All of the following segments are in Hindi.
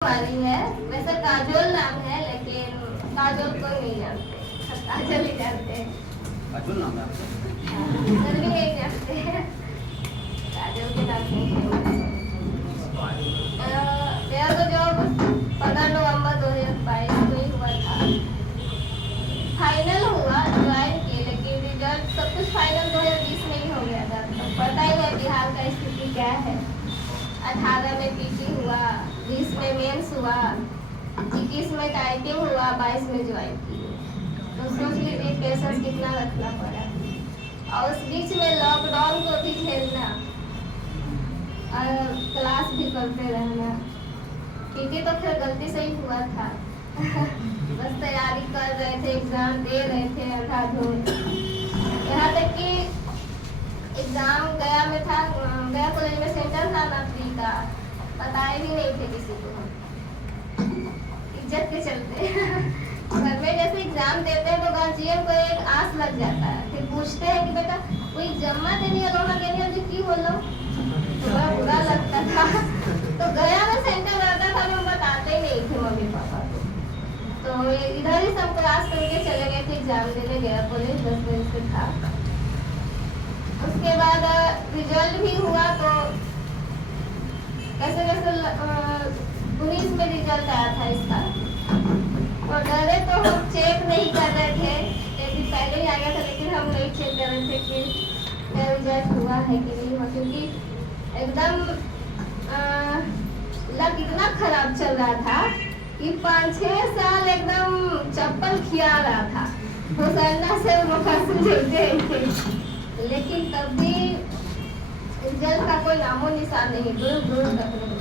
वाली है। वैसे काजोल नाम है लेकिन काजोल को नहीं जानते, काजल ही जानते हैं। काजोल नाम है सर भी नहीं जानते हैं, काजोल के नाम नहीं। मेरा तो जॉब 15 नवंबर 2022 को ही हुआ था। फाइनल हुआ ज्वाइन किए, लेकिन रिजल्ट सब कुछ फाइनल 2020 में ही हो गया था। तो पता ही है बिहार का स्थिति क्या है। 18 में पीटी हुआ, 20 में मेंस हुआ, 21 में टाइपिंग हुआ, 22 में ज्वाइन की। तो सोच लीजिए पेशेंस कितना रखना पड़ा। और उस बीच में लॉकडाउन को भी झेलना और क्लास भी करते रहना। पीटी तो फिर गलती से ही हुआ था बस तैयारी कर रहे थे, एग्जाम दे रहे थे अंधाधुंध। यहाँ तक कि एग्जाम गया में था, गया कॉलेज में सेंटर था ना प्री का, बताए भी नहीं थे किसी को, इज्जत के चलते घर में जैसे एग्जाम देते हैं तो गार्जियन को एक आस लग जाता है। फिर पूछते हैं कि बेटा कोई जमा देनी है लोना देनी है की बोलो, तो बड़ा बुरा लगता था। तो गया में सेंटर रहता था, हम बताते ही नहीं थे मम्मी पापा को। तो इधर ही सब क्लास करके चले गए थे, एग्जाम देने गया कॉलेज 10 बजे से था। उसके बाद रिजल्ट भी हुआ तो कैसे 19 में रिजल्ट आया था इसका। और डरे तो हम चेक नहीं कर रहे थे, एक दिन पहले ही आ गया था, लेकिन हम नहीं चेक कर रहे थे कि मेरा रिजल्ट हुआ है कि नहीं हुआ, क्योंकि एकदम लक इतना खराब चल रहा था कि 5-6 साल एकदम चप्पल खिया रहा था, घुसरना से मुफासिल झेलते थे। लेकिन तब भी रिजल्ट का कोई नामो निशान नहीं, दूर दूर तक नहीं।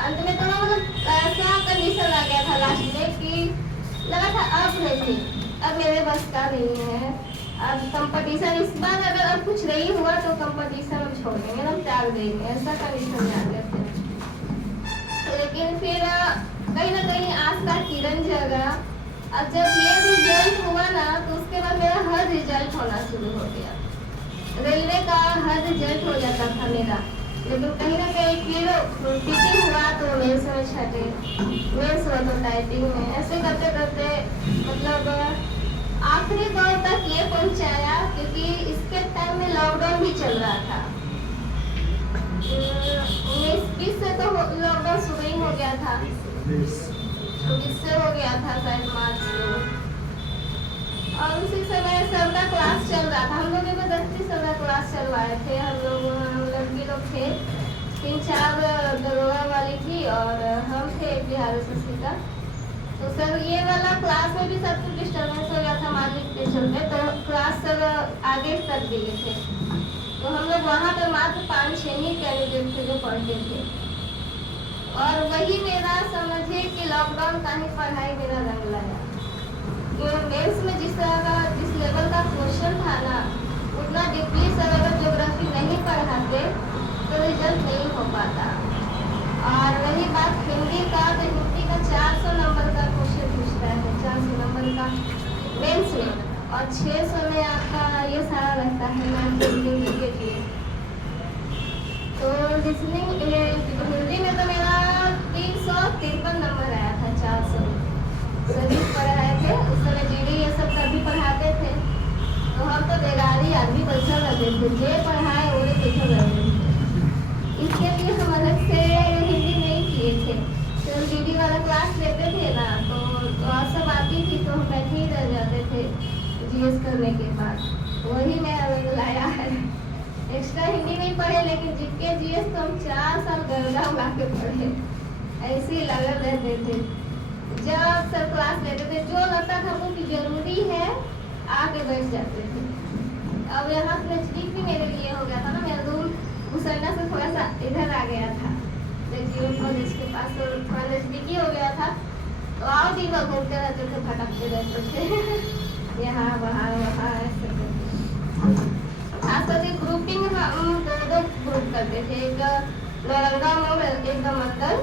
अंत में तो मतलब ऐसा कंडीशन आ गया था लास्ट में कि लगा था अब नहीं, अब मेरे बस का नहीं है, अब कंपटीशन इस बार अगर अब कुछ नहीं हुआ तो कंपटीशन हम छोड़ देंगे, हम त्याग देंगे, ऐसा कंडीशन में आ गए थे। लेकिन फिर कहीं ना कहीं आस का किरण जगा। अब जब ये रिजल्ट हुआ ना तो उसके बाद मेरा हर रिजल्ट होना शुरू हो गया। रेलवे का हर रिजल्ट हो जाता था मेरा, लेकिन कहीं ना कहीं फिर पीटी हुआ तो मेंस में छठे, मेंस हुआ तो टाइपिंग में, ऐसे करते करते मतलब आखिरी दौर तक ये पहुंचाया, क्योंकि इसके टाइम में लॉकडाउन भी चल रहा था। 19-20 से तो लॉकडाउन शुरू ही हो गया था, 20 से हो गया था शायद मार्च में। और उसी समय सबका क्लास चल रहा था, हम लोग जबरदस्ती सबका क्लास चलवाए थे। हम लोग लड़की लोग थे 3-4 दरोगा वाली थी और हम थे बिहार एसएससी का। तो सर ये वाला क्लास में भी सब कुछ डिस्टर्बेंस हो गया था मार्केट स्टेशन में, तो क्लास सर आगे तक दिए थे। तो हम लोग वहाँ पर मात्र 5-6 ही कैंडिडेट थे जो पढ़ते थे। और वही मेरा समझिए कि लॉकडाउन का ही पढ़ाई मेरा रंग लाया। मेंस में जिस लेवल का क्वेश्चन था ना, उतना डीपली सर अगर ज्योग्राफी नहीं पढ़ाते तो रिजल्ट नहीं हो पाता। और रही बात हिंदी का, तो हिंदी का 400 नंबर का क्वेश्चन पूछता है, 400 नंबर का मेंस में, और 600 में आपका ये सारा रहता है मैथ रीजनिंग के लिए। तो रीजनिंग हिंदी में तो मेरा 353 नंबर आया था 400 में। सभी पढ़ाए थे उस समय, जीडी ये सब सभी पढ़ाते थे, तो हम तो बेगारी आदमी पैसा रहते थे, जे पढ़ाए वो पैसा रहते थे। इसके लिए हम अलग से हिंदी नहीं किए थे। तो जीडी वाला क्लास लेते थे ना, तो और सब आती थी तो हम बैठे ही रह जाते थे जीएस करने के बाद। वही मैं अलग लाया है। एक्स्ट्रा हिंदी नहीं पढ़े, लेकिन जीके जीएस तो हम 4 साल गर्दा उड़ा के पढ़े, ऐसे ही लगे रहते थे। जब सर क्लास लेते थे, जो लगता था वो कि जरूरी है आके बैठ जाते थे। अब यहाँ नजदीक भी मेरे लिए हो गया था ना, मेरा रूम घुसरना से थोड़ा सा इधर आ गया था, जीवन कॉलेज के पास, तो थोड़ा नजदीकी हो गया था। तो आओ दिन भर घूमते रहते थे, भटकते रहते थे यहाँ वहाँ वहाँ ऐसे। खास करके ग्रुपिंग हम 2-2 ग्रुप करते थे, एक लौरंगा मोड़ एकदम अंदर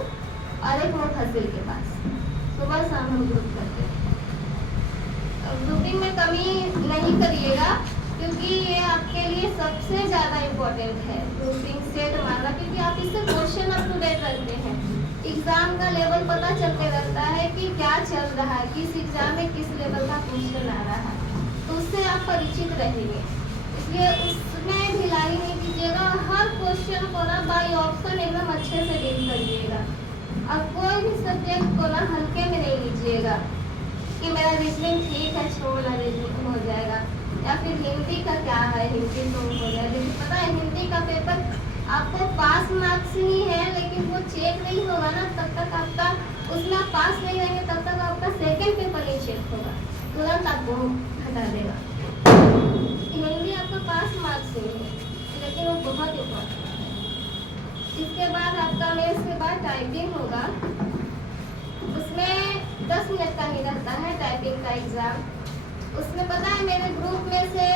और एक मुफस्सिल के पास, सुबह शाम हम ग्रुप करते हैं। ग्रुपिंग में कमी नहीं करिएगा, क्योंकि ये आपके लिए सबसे ज़्यादा इम्पोर्टेंट है ग्रुपिंग सेट मारना, क्योंकि आप इससे क्वेश्चन अप टू डेट रखते हैं। एग्जाम का लेवल पता चलते रहता है कि क्या चल रहा है, किस एग्जाम में किस लेवल का क्वेश्चन आ रहा है, तो उससे आप परिचित रहेंगे। इसलिए उसमें ढिलाई नहीं कीजिएगा, हर क्वेश्चन को ना बाई ऑप्शन एकदम अच्छे से डील करिएगा। अब कोई भी सब्जेक्ट को ना हल्के में नहीं लीजिएगा कि मेरा रीजनिंग ठीक है, छोड़ना रीजनिंग हो जाएगा, या फिर हिंदी का क्या है, हिंदी तो हो जाएगा। लेकिन पता है हिंदी का पेपर आपको पास मार्क्स ही है, लेकिन वो चेक नहीं होगा ना, तब तक आपका उसमें आप पास नहीं रहेंगे, तब तक आपका सेकंड पेपर नहीं चेक होगा, तुरंत आपको हटा देगा। हिंदी आपका पास मार्क्स ही है, लेकिन वो बहुत इम्पोर्टेंट है। इसके बाद आपका मेंस के बाद टाइपिंग होगा, उसमें 10 मिनट का ही रहता है टाइपिंग का एग्जाम। उसमें पता है मेरे ग्रुप में से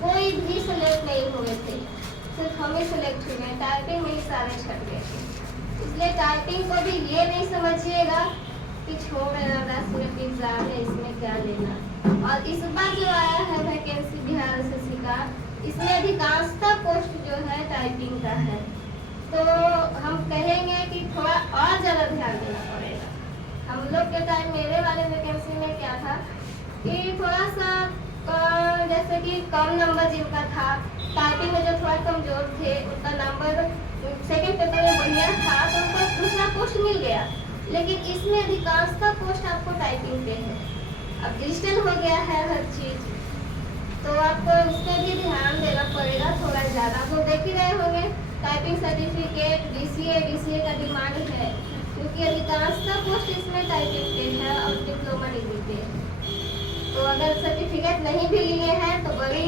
कोई भी सेलेक्ट नहीं हुए थे, सिर्फ हम ही सेलेक्ट हुए हैं, टाइपिंग में ही सारे छट गए थे। इसलिए टाइपिंग को भी ये नहीं समझिएगा कि छोड़ 10 मिनट एग्जाम है, इसमें क्या लेना। और इस बार जो आया है वैकेंसी बिहार एसएससी का, इसमें अधिकांशतः पोस्ट जो है टाइपिंग का है, तो हम कहेंगे कि थोड़ा और ज़्यादा ध्यान देना पड़ेगा। हम लोग के टाइम मेरे वाले वैकेंसी में क्या था कि थोड़ा सा जैसे कि कम नंबर जिनका था, टाइपिंग में जो थोड़ा कमजोर थे, उनका नंबर सेकंड पेपर में बढ़िया था, तो उनको दूसरा पोस्ट मिल गया। लेकिन इसमें अधिकांशतः पोस्ट आपको टाइपिंग पे है। अब डिजिटल हो गया है हर चीज़, तो आपको उस पर भी ध्यान देना पड़ेगा थोड़ा ज़्यादा। तो देख ही रहे होंगे टाइपिंग सर्टिफिकेट डीसीए का डिमांड है, क्योंकि अधिकांशतः पोस्ट इसमें टाइपिंग पे है और डिप्लोमा डिग्री पे। तो अगर सर्टिफिकेट नहीं भी लिए हैं तो बड़ी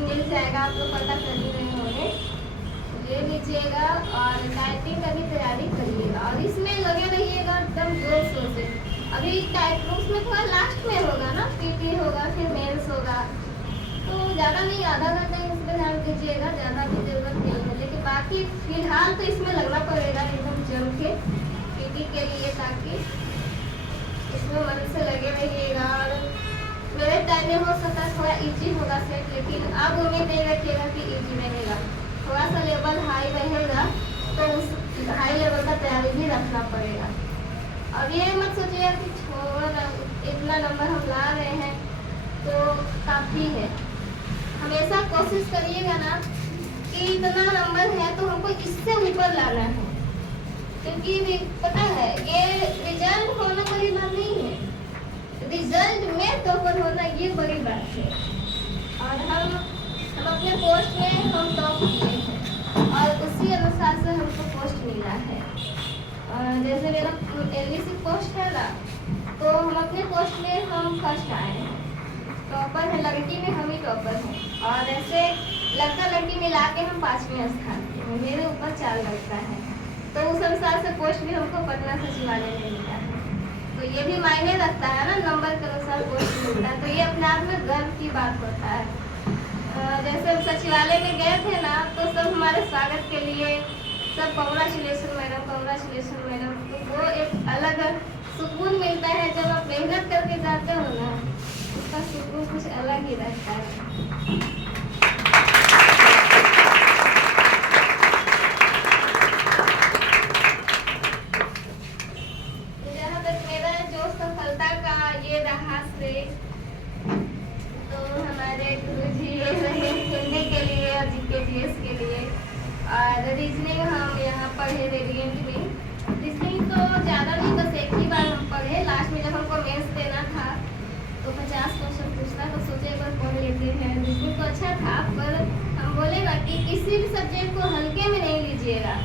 मिल जाएगा, आपको पता कर ही रहे होंगे, ले लीजिएगा। और टाइपिंग का भी तैयारी करिएगा और इसमें लगे रहिएगा एकदम जोर शोर से। अभी टाइपिंग उसमें थोड़ा लास्ट में होगा ना, पीटी होगा, फिर मेंस होगा, तो ज़्यादा नहीं, आधा घंटा इस पर ध्यान दीजिएगा, ज़्यादा भी जरूरत नहीं है। लेकिन बाकी फिलहाल तो इसमें लगना पड़ेगा एकदम जम के पीटी के लिए, ताकि इसमें मन से लगे रहिएगा। और मेरे टाइम में हो सकता है थोड़ा इजी होगा सेट, लेकिन अब उम्मीद नहीं रखिएगा कि इजी रहेगा, थोड़ा सा लेवल हाई रहेगा, तो उस हाई लेवल का तैयारी भी रखना पड़ेगा। अब ये मत सोचिएगा कि छोड़ इतना नंबर हम ला रहे हैं तो काफ़ी है। हमेशा कोशिश करिएगा ना कि इतना नंबर है तो हमको इससे ऊपर लाना है, क्योंकि पता है ये रिजल्ट होना बड़ी बात नहीं है, रिजल्ट में टॉपर होना ये बड़ी बात है। और हम अपने पोस्ट में हम टॉप किए हैं और उसी अनुसार से हमको पोस्ट मिला है। जैसे मेरा एलडीसी पोस्ट है ना, तो हम अपने पोस्ट में हम फर्स्ट आए हैं, टॉपर है, लड़की में हम ही टॉपर हैं। और ऐसे लड़का लड़की मिला के हम 5वें स्थान पे हैं, मेरे ऊपर 4 लड़का है, तो उस अनुसार से पोस्ट भी हमको पटना सचिवालय में मिला है। तो ये भी मायने रखता है ना, नंबर के अनुसार पोस्ट मिलता है, तो ये अपने आप में गर्व की बात होता है। जैसे हम सचिवालय में गए थे ना, तो सब हमारे स्वागत के लिए सब कांग्रेचुलेशन मैडम, कांग्रेचुलेशन मैडम, तो वो एक अलग सुकून मिलता है जब आप मेहनत करके जाते हो ना, उसका सुकून कुछ अलग ही रहता है। तो हमारे गुरुजी हिंदी के लिए और जीके जीएस के लिए, और रीजनिंग हम यहाँ पढ़े रेडियंट में। रीजनिंग तो ज़्यादा नहीं, बस एक ही बार हम पढ़े, लास्ट में जब हमको मेंस देना था तो 50 क्वेश्चन पूछना, तो सोचे एक बार पढ़ लेते हैं। रीजनिंग तो अच्छा था, पर हम बोले ना कि किसी भी सब्जेक्ट को हल्के में नहीं लीजिएगा,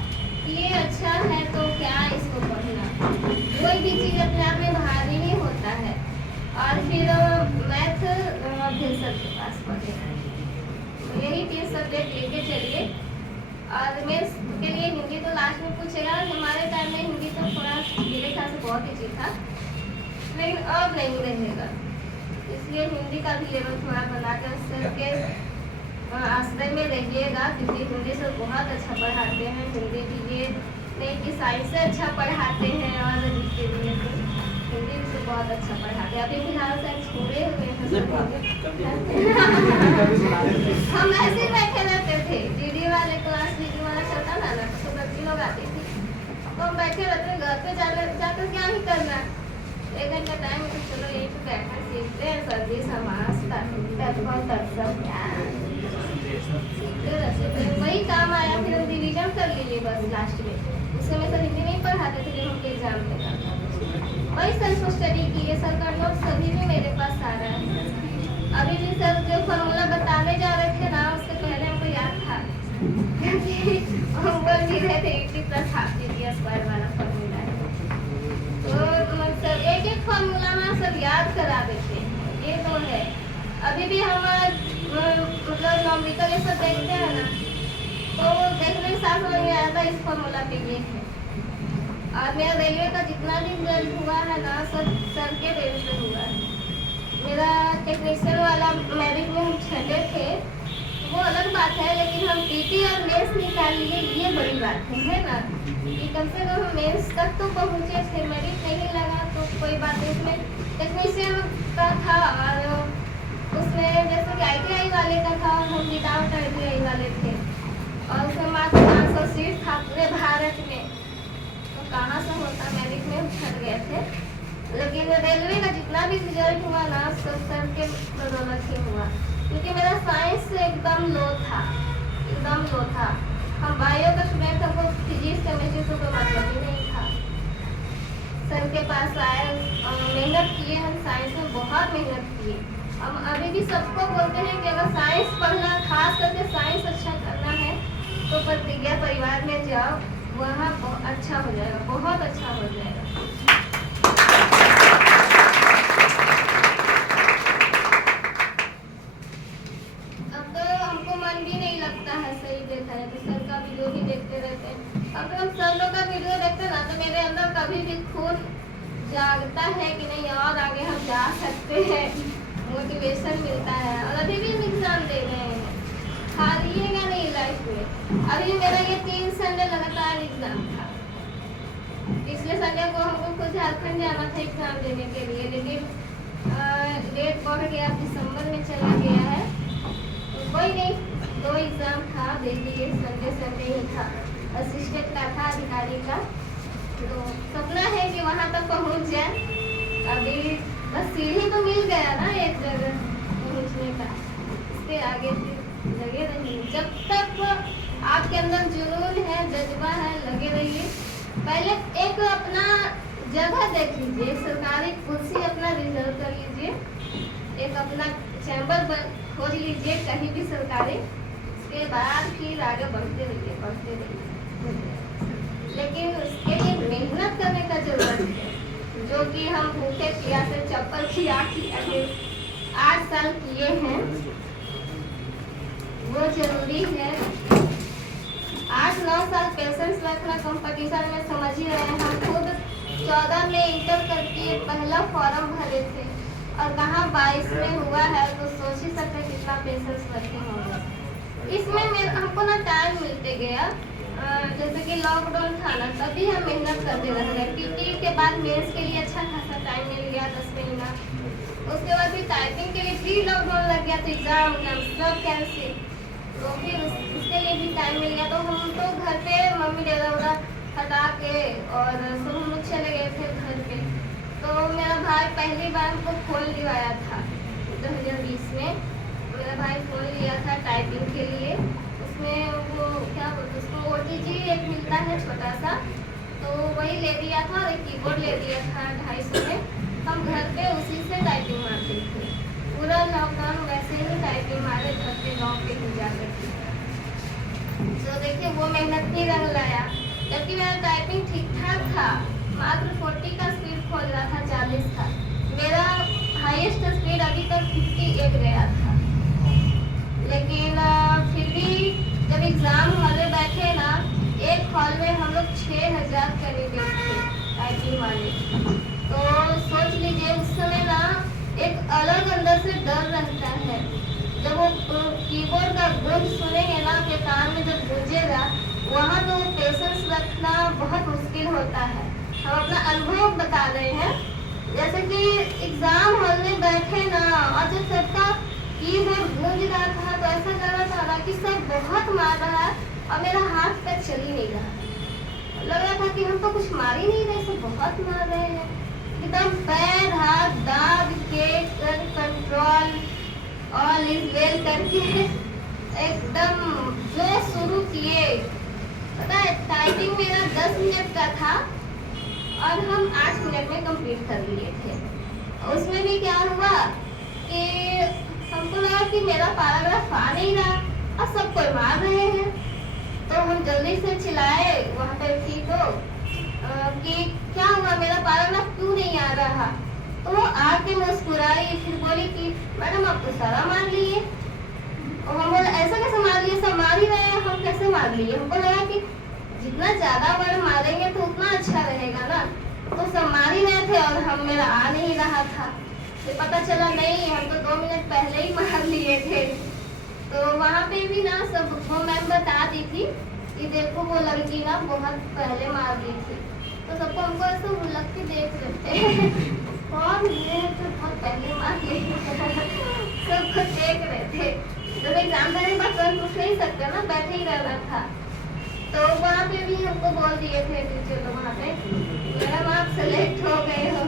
ये अच्छा है तो क्या इसको पढ़ना, कोई भी चीज़ अपने आप में भारी नहीं होता है। और फिर मैथ अभ्यसर के पास पढ़े, तो यही 3 सब्जेक्ट लेके चलिए। और मेंस के लिए हिंदी तो लास्ट में पूछेगा, हमारे टाइम में हिंदी तो थोड़ा मेरे ख्याल से बहुत ईजी था, लेकिन अब नहीं रहेगा, इसलिए हिंदी का भी लेवल थोड़ा बना कर सबके आश्रय में रहिएगा, क्योंकि हिंदी से बहुत अच्छा पढ़ाते हैं। हिंदी भी ये नहीं कि साइंस से अच्छा पढ़ाते हैं, और जीके लिए हिंदी से बहुत अच्छा पढ़ाते हैं। अभी फिलहाल से छोड़े हुए हैं हम ऐसे ही बैठे रहते थे, डीडी वाले क्लास, डीडी वाला चलता था ना, तो बच्ची लोग आती थी, तो हम बैठे रहते हैं घर पे जाकर क्या ही करना है। 1 घंटा टाइम है तो चलो यहीं पे बैठना सीखते हैं, सर्दी समास सीखते रहते। वही काम आया, फिर हम रिवीजन कर लीजिए बस लास्ट में। उस समय सर हिंदी में ही पढ़ाते थे जब हमके एग्जाम में। वही सेल्फ स्टडी किए, सर का नोट सभी भी मेरे पास आ रहा है। अभी भी सर जो फॉर्मूला बताने जा रहे थे ना, उससे पहले हमको याद था हम बोल भी रहे थे 80 + ½ GT² वाला फॉर्मूला है। तो सर एक एक फॉर्मूला ना सब याद करा देते हैं, ये तो है। अभी भी हम मतलब नॉमिकल ये सब देखते हैं ना, तो देखने के साथ समझ में आया था इस फॉर्मूला पे ये है। और मेरा रेलवे का जितना भी रिजल्ट हुआ है ना, सब सर के रेल से हुआ है। मेरा टेक्नीशियन वाला मेरिट में हम 6 थे, वो अलग बात है, लेकिन हम टीटी और मेंस निकाल लिए, ये बड़ी बात है ना, कि कम से कम हम मेंस तक तो पहुँचे थे। मेरिट नहीं लगा तो कोई बात नहीं, इसमें टेक्नीशियन का था और उसमें जैसे कि ITI वाले का था, हम विदाउट ITI वाले थे, और उसमें मात्र 500 सीट था पूरे भारत में, तो कहाँ से होता, मेरिट में हम छट गए थे। लेकिन रेलवे का जितना भी रिजल्ट हुआ ना, सब सर के बदौलत ही हुआ, क्योंकि मेरा साइंस एकदम लो था, एकदम लो था। हम बायो का स्टूडेंट, हमको फिजिक्स केमिस्ट्री से कोई मतलब ही नहीं था। सर के पास आए, मेहनत किए, हम साइंस में बहुत मेहनत किए। हम अभी भी सबको बोलते हैं कि अगर साइंस पढ़ना, खास करके साइंस अच्छा करना है तो प्रतिज्ञा परिवार में जाओ, वहाँ अच्छा हो जाएगा, बहुत अच्छा हो जाएगा। अब तो हमको मन भी नहीं लगता है, सही देखा है तो सर का वीडियो भी देखते रहते हैं। अब तो हम सर लोग का वीडियो देखते हैं ना, तो मेरे अंदर कभी भी खून जागता है कि नहीं और आगे हम जा सकते हैं, मोटिवेशन मिलता है। और अभी भी हम एग्जाम दे रहे हैं, हारिएगा नहीं लाइफ में। अभी मेरा ये 3 संडे लगातार एग्जाम था। पिछले संडे को हमको खुद झारखंड जाना था एग्जाम देने के लिए, लेकिन डेट बढ़ गया, दिसंबर में चला गया है, तो कोई नहीं, 2 एग्जाम था, दे दिए। संडे ही था, असिस्टेंट का था, अधिकारी का। तो सपना है कि वहाँ तक पहुँच जाए। अभी बस सीढ़ी तो मिल गया ना एक जगह पहुँचने का, इसके आगे फिर लगे रहिए। जब तक आपके अंदर जुनून है, जज्बा है, लगे रहिए। पहले एक अपना जगह देख लीजिए, एक सरकारी कुर्सी अपना रिजर्व कर लीजिए, एक अपना चैम्बर खोज लीजिए कहीं भी सरकारी, उसके बाद फिर आगे बढ़ते रहिए। लेकिन उसके लिए मेहनत करने का जरूरत है, जो कि हम भूखे प्यासे चप्पल खिया 8 साल किए हैं, वो जरूरी है। 8-9 साल पेशेंस रखना कंपटीशन में, समझ ही रहे हैं। हम खुद 14 में इंटर करके पहला फॉर्म भरे थे, और कहाँ 22 में हुआ है, तो सोच ही सकते कितना पेशेंस रखे होंगे। इसमें हमको ना टाइम मिलते गया, जैसे कि लॉकडाउन था ना, तभी हम मेहनत करते रह गए। टीटी के बाद मेंस के लिए अच्छा खासा टाइम मिल गया, 10 महीना। उसके बाद फिर टाइपिंग के लिए फिर लॉकडाउन लग गया, तो एग्जाम सब कैंसिल, तो फिर उसके लिए भी टाइम मिल गया। तो हम तो घर पे मम्मी डेरा हटा के और सब हम लोग चले गए थे घर पे। तो मेरा भाई पहली बार हमको फोन दिवाया था 2020 में। मेरा भाई फोन लिया था टाइपिंग के लिए, उसमें वो क्या बोलते उसको OTG एक मिलता है छोटा सा, तो वही ले दिया था, और एक कीबोर्ड ले दिया था 250 में। हम घर पे उसी से टाइपिंग मारते थे, पूरा लॉकडाउन वैसे ही टाइपिंग मारे, घर पे गाँव पे ही जाकर के। तो देखिए वो मेहनत ही रंग लाया। जबकि मेरा टाइपिंग ठीक ठाक था, मात्र 40 का स्पीड खोल रहा था, 40 था मेरा हाईएस्ट स्पीड, अभी तक 58 गया था। लेकिन फिर भी जब एग्जाम हॉल में बैठे ना, एक हॉल में हम लोग 6000 कैंडिडेट थे टाइपिंग वाले। तो सोच लीजिए उस समय ना एक अलग अंदर से डर रहता है। जब वो कीबोर्ड का गूंज सुनेंगे ना, आपके कान में जब गूंजेगा, वहाँ तो पेशेंस रखना बहुत मुश्किल होता है। हम अपना अनुभव बता रहे हैं, जैसे कि एग्जाम हॉल में बैठे ना, और जब सबका कीबोर्ड गूंज रहा था, तो ऐसा लग रहा था कि सब बहुत मार रहा है और मेरा हाथ पैर चल ही नहीं रहा। लग रहा था कि हम तो कुछ मार ही नहीं रहे, सब बहुत मार रहे हैं। एकदम पैर हाथ दाब के कंट्रोल ऑल इज वेल करके एकदम जो शुरू किए। पता है टाइपिंग मेरा 10 मिनट का था और हम 8 मिनट में कंप्लीट कर लिए थे। उसमें भी क्या हुआ कि हमको लगा कि मेरा पैराग्राफ आ नहीं रहा और सब कोई मार रहे हैं, तो हम जल्दी से चिल्लाए वहाँ पे थी तो कि क्या हुआ, मेरा पैराग्राफ क्यों नहीं आ रहा। तो वो आके मुस्कुराई, फिर बोली कि मैडम आप तो सारा मार लिए। और हम बोले ऐसा कैसे मार लिए, सब मार ही रहे हैं, हम कैसे मार लिए। हमको लगा कि जितना ज्यादा वर्ड मारेंगे तो उतना अच्छा रहेगा ना, तो सब मार ही रहे थे और हम मेरा आ नहीं रहा था। फिर पता चला नहीं, हम तो 2 मिनट पहले ही मार लिए थे। तो वहाँ पे भी ना सब वो मैम बता दी थी कि देखो वो लड़की ना बहुत पहले मार ली थी। तो सबको हमको ऐसे उलट के देख रहे थे कौन ये तो बहुत पहले मार ली सबको देख रहे थे। जब एग्जाम देने के बाद तुरंत पूछ नहीं सकते ना, बैठे ही रहना था। तो वहाँ पे भी हमको बोल दिए थे टीचर लोग वहाँ पे, मैडम आप सेलेक्ट हो गए हो।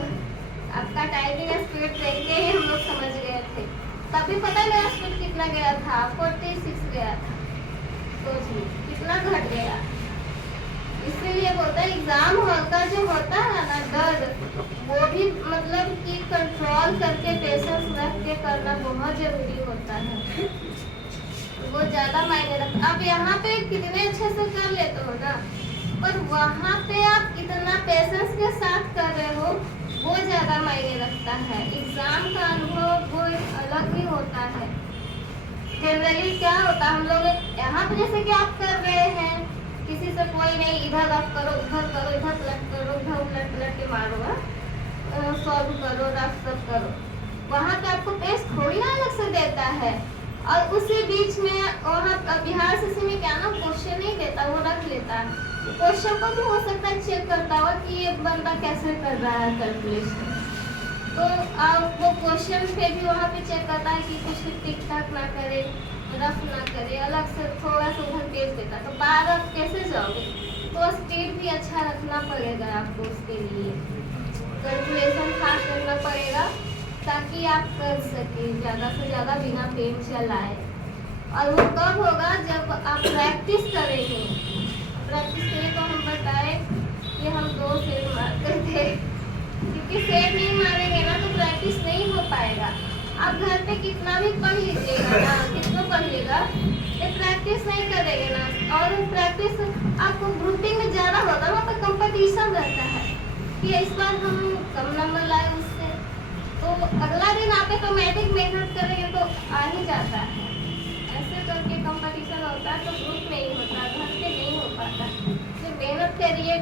आपका टाइपिंग स्पीड देख के ही हम लोग समझ गए थे। तभी पता है मेरा स्पीड कितना गया था, 46 गया था। सोचिए कितना घट गया। इसीलिए बोलता है एग्जाम हॉल का जो होता है ना डर, वो भी मतलब कि कंट्रोल करके पेशेंस रख के करना बहुत जरूरी होता है। वो ज्यादा मायने रखता। अब यहाँ पे कितने अच्छे से कर लेते हो ना, पर वहाँ पे आप कितना पेशेंस के साथ कर रहे हो वो ज्यादा मायने रखता है। एग्जाम का अनुभव वो अलग ही होता है। जनरली क्या होता है, हम लोग यहाँ पे जैसे कि आप कर रहे हैं, किसी से कोई नहीं, इधर रफ करो उधर करो, इधर पलट करो उधर उलट पलट के मारो, सॉल्व करो रफ करो। वहाँ पे आपको पेज थोड़ी ना अलग से देता है। और उसी बीच में वहाँ बिहार से में क्या ना क्वेश्चन नहीं देता, वो रख लेता है। क्वेश्चन को भी हो सकता है चेक करता हुआ कि ये बंदा कैसे कर रहा है कैलकुलेशन। तो वो क्वेश्चन पे भी वहाँ पे चेक करता है कि कुछ टिक टाक ना करे, रफ ना करे, अलग से थोड़ा सा उधर पेज देता। तो बार आप कैसे जाओगे, तो स्पीड भी अच्छा रखना पड़ेगा आपको, उसके लिए कैलकुलेशन फास्ट रखना पड़ेगा ताकि आप कर सके ज़्यादा से ज़्यादा बिना पेन चलाए। और वो कब होगा, जब आप प्रैक्टिस करेंगे। प्रैक्टिस के लिए तो हम बताए कि हम 2 सेट मारते थे, क्योंकि सेट नहीं मारेंगे ना तो प्रैक्टिस नहीं हो पाएगा। आप घर पे कितना भी पढ़ लीजिएगा ना, कितना पढ़िएगा, ये प्रैक्टिस नहीं करेंगे ना। और प्रैक्टिस आपको ग्रुपिंग में ज़्यादा होता है, वहाँ पर कंपटीशन रहता है कि इस बार हम कम नंबर लाए उससे, तो अगला दिन आप ऑटोमेटिक मेहनत करेंगे तो आ ही जाता है। ऐसे करके कंपटीशन होता है, तो ग्रुप में ही होता है, घर पे नहीं हो पाता। तो मेहनत करिए,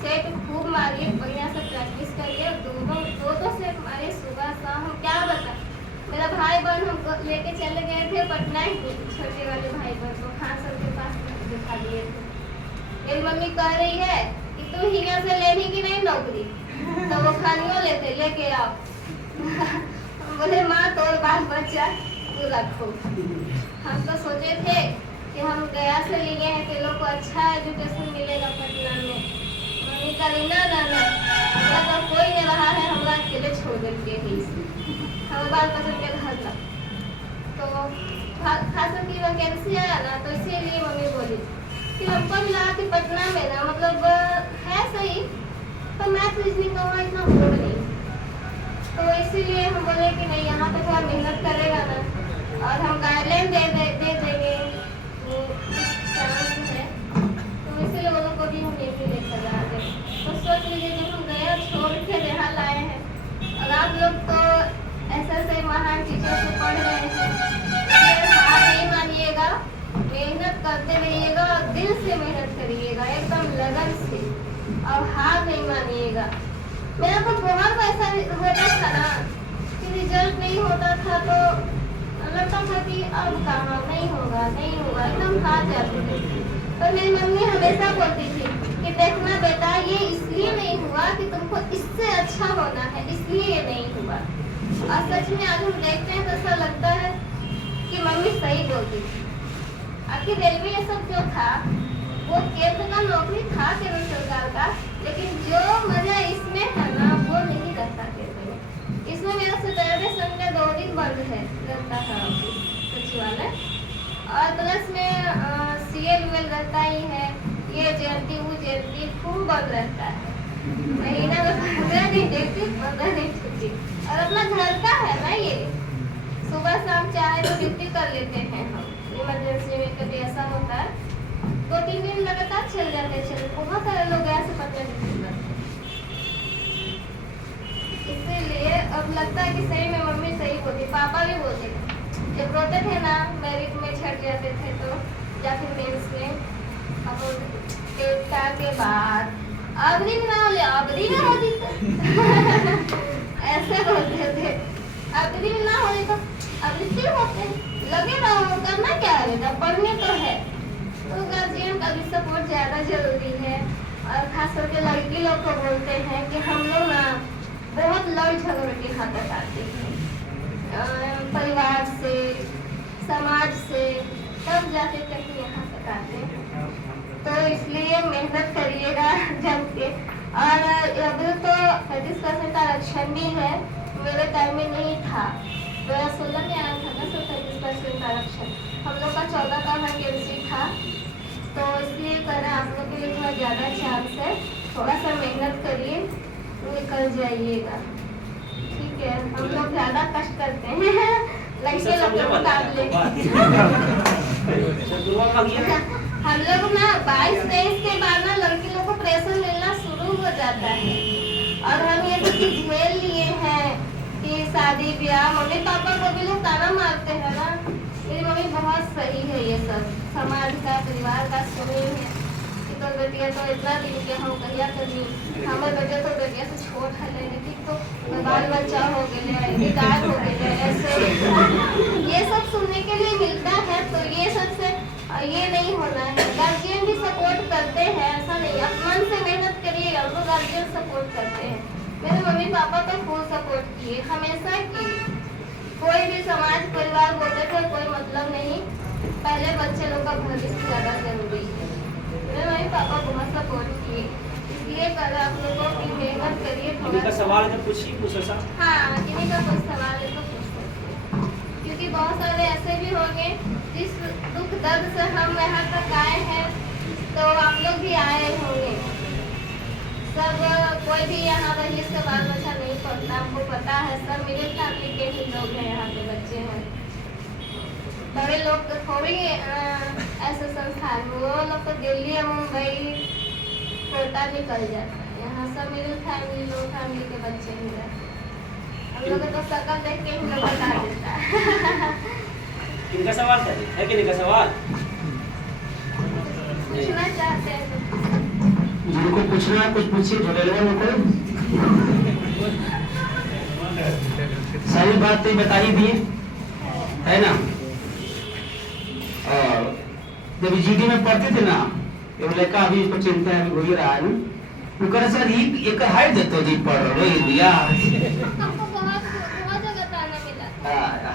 सेट खूब मारिए, बढ़िया से प्रैक्टिस करिए। दो सेट मारिए सुबह शाम। हम क्या बता, मेरा भाई बहन हमको लेके चले गए थे पटना, छोटे वाले भाई बहन को खान सर के पास दिखा दिए थे। मेरी मम्मी कह रही है कि तुम हिया से लेने की नहीं नौकरी, तो वो खानियों लेके आओ। बोले माँ तोर बाल बच्चा तू रखो। हम तो सोचे थे कि हम गया से लिए हैं कि लोग को अच्छा एजुकेशन मिलेगा पटना में। मम्मी कही ना ना ना, हमरा तो कोई नहीं रहा है, हमरा अकेले छोड़ देंगे ही हम बाल पसंद के घर ला। तो खासकर की वैकेंसी आया ना, तो इसीलिए मम्मी बोली कि हमको मिला कि पटना में ना मतलब है सही, पर मैथ रीजनिंग का वहाँ इतना होगा नहीं। तो इसीलिए हम बोले कि नहीं, यहाँ पे थोड़ा मेहनत करेगा ना और हम गाइडलाइन दे देंगे वो चांस है। तो इसीलिए वो लोग को भी हम यहीं लेकर जा रहे हैं। तो सोच लीजिए जब हम गए छोड़ के यहाँ लाए हैं, और आप लोग तो ऐसे महान टीचर से पढ़ रहे हैं, हार नहीं मानिएगा, मेहनत करते रहिएगा और दिल से मेहनत करिएगा एकदम लगन से, और हार नहीं मानिएगा। मेरा तो बहुत ऐसा होता था ना कि रिजल्ट नहीं होता था, तो लगता था कि अब कहाँ नहीं होगा एकदम हार जाते थे। पर मेरी मम्मी हमेशा बोलती थी कि देखना बेटा, ये इसलिए नहीं हुआ कि तुमको इससे अच्छा होना है, इसलिए ये नहीं हुआ। और सच में आज हम देखते हैं तो ऐसा लगता है कि मम्मी सही बोलती थी। आखिर रेलवे ये सब जो था वो केंद्र का नौकरी था केंद्र सरकार का, लेकिन जो मजा इसमें है ना वो नहीं रहता केंद्र में। इसमें मेरा सैटरडे संडे 2 दिन बंद है रहता है ऑफिस सचिवालय, और प्लस में सीएल रहता ही है, ये जयंती वो जयंती खूब बंद रहता है। महीना में 15 दिन ड्यूटी 15 दिन छुट्टी, और अपना घर का है ना ये, सुबह शाम चाहे तो ड्यूटी कर लेते हैं हम। इमरजेंसी में कभी ऐसा होता है 2-3 दिन लगातार चल जाते हैं, बहुत सारे लोग ऐसे 15 दिन करते हैं। इसीलिए अब लगता है कि सही में मम्मी सही बोलती, पापा भी बोलते थे जब रोते थे ना, मैरिज में छट जाते थे तो, या फिर मेंस में अब डेटा के बाद अबरी में ना बोले अबरी में होती ऐसे बोलते थे, अबरी में ना होती तो अबरी फिर होते लगे ना, करना क्या है बेटा, पढ़ने तो है। तो गार्जियन का भी सपोर्ट ज़्यादा जरूरी है, और खास करके लड़की लोग को बोलते हैं कि हम लोग ना बहुत लड़ झगड़ के हाथ आते हैं परिवार से, समाज से, तब जाके कहीं यहाँ तक आते हैं। तो इसलिए मेहनत करिएगा जम के। और अभी तो 35% आरक्षण भी है, मेरे टाइम में नहीं था, 2016 में आया था ना 35% आरक्षण, हम लोग का 14 का वैकेंसी था। तो इसलिए कर आप लोग के लिए थोड़ा ज़्यादा चांस है, थोड़ा सा मेहनत करिए, निकल जाइएगा, ठीक है। हम लोग ज़्यादा कष्ट करते हैं लड़के लोग के मुकाबले। हम लोग ना 22-23 के बाद ना लड़की लोग को प्रेशर मिलना शुरू हो जाता है, और हम ये तो चीज झेल लिए हैं कि शादी ब्याह, मम्मी पापा को भी लोग ताना मारते हैं ना, मेरी मम्मी बहुत सही है, ये सब समाज का परिवार का सुनी है कि तो बेटिया तो इतना दिन के हम कहिया करी, हमारे बेटे तो बेटिया से छोट है, लेकिन तो बाल बच्चा हो गए, रिटायर हो गए, ऐसे ये सब सुनने के लिए मिलता है। तो ये सबसे ये नहीं होना है, गार्जियन भी सपोर्ट करते हैं, ऐसा नहीं, आप मन से मेहनत करिए, हमको गार्जियन सपोर्ट करते हैं। मेरे मम्मी पापा तो फुल सपोर्ट किए, हमेशा किए, कोई भी समाज परिवार बोलते थे कोई मतलब नहीं, पहले बच्चे लोग का भविष्य ज़्यादा जरूरी है। मेरे मम्मी पापा बहुत सपोर्ट किए, इसलिए कर आप लोगों की मेहनत करिए थोड़ा। सवाल है पूछिए कुछ ऐसा। हाँ, किन्हीं का कुछ सवाल है तो पूछ सकते हैं, क्योंकि बहुत सारे ऐसे भी होंगे जिस दुख दर्द से हम यहाँ तक आए हैं, तो आप लोग भी आए होंगे। सब कोई भी यहाँ रही इसका बाल बच्चा नहीं पढ़ता, आपको पता है, सब मिडिल फैमिली के ही लोग हैं, यहाँ के बच्चे हैं। बड़े लोग तो थोड़ी ऐसे संस्थान में, वो लोग तो दिल्ली या मुंबई कोटा निकल जाता है, यहाँ सब मिडिल फैमिली लोग फैमिली के बच्चे ही रहते हैं। हम लोग तो शक्ल देख के ही लोग बता देता है। इनका सवाल है कि नहीं का सवाल पूछना चाहते हैं जिनको पूछना है कुछ पूछिए, छोटे लोगों में कोई सारी बात तो बता ही दी है ना। और जब जीडी में पढ़ते थे ना, ये लड़का अभी इसको चिंता है, अभी हो ही रहा है ना, वो कह सर एक हाइट देते जी पढ़ रहे हो भैया, हमको बहुत जगह ताना मिला,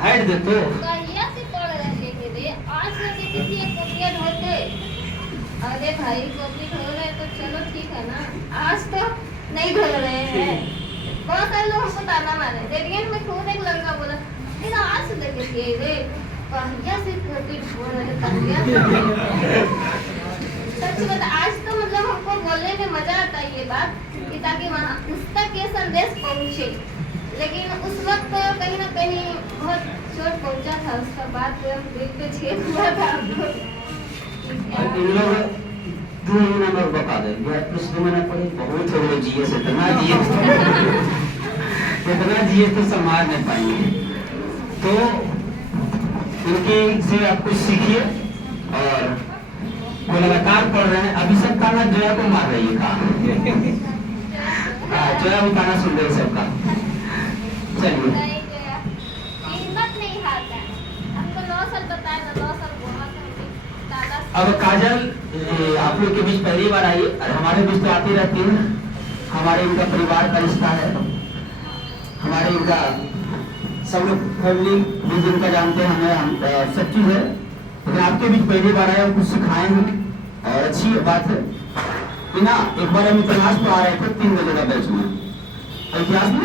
हाइट देते कहिया से पढ़ रहे थे, आज से देखी थी एक कॉपियां ढोते, अरे भाई कॉपी ढो रहे तो चलो ठीक है ना, आज तो नहीं ढो रहे हैं। बहुत सारे लोग हमको ताना मारे, रेडियन में खुद एक लड़का बोला मेरा आज से देखे थे रे, कहिया से कॉपी ढो रहे, कहिया से सच बता, आज तो मतलब हमको बोलने में मजा आता है ये बात कि ताकि वहाँ पुस्तक के संदेश पहुँचे, लेकिन उस वक्त कहीं ना कहीं बहुत चोट पहुँचा था, उसका बाद दिल पे छेद हुआ था। इन लोग 2 महीना में बता दे, प्लस 2 महीना पढ़े बहुत हो गए, जीएस इतना जीएस तो समाज नहीं पाएंगे। तो इनके से आप कुछ सीखिए, और वो लगातार पढ़ रहे हैं। अभी सब ताना जोया को मार रही है, कहा जोया भी ताना सुन रहे सबका। चलिए अब काजल आप लोग के बीच पहली बार आई, और हमारे बीच तो आती रहती है, हमारे इनका परिवार का रिश्ता है, हमारे इनका सब लोग फैमिली भी जिनका जानते हैं, हमें सब चीज़ है, लेकिन आपके बीच पहली बार आए और कुछ सिखाएंगे और अच्छी बात है कि ना, एक बार हम इतिहास पढ़ा रहे थे 3 बजे का बैच में, इतिहास में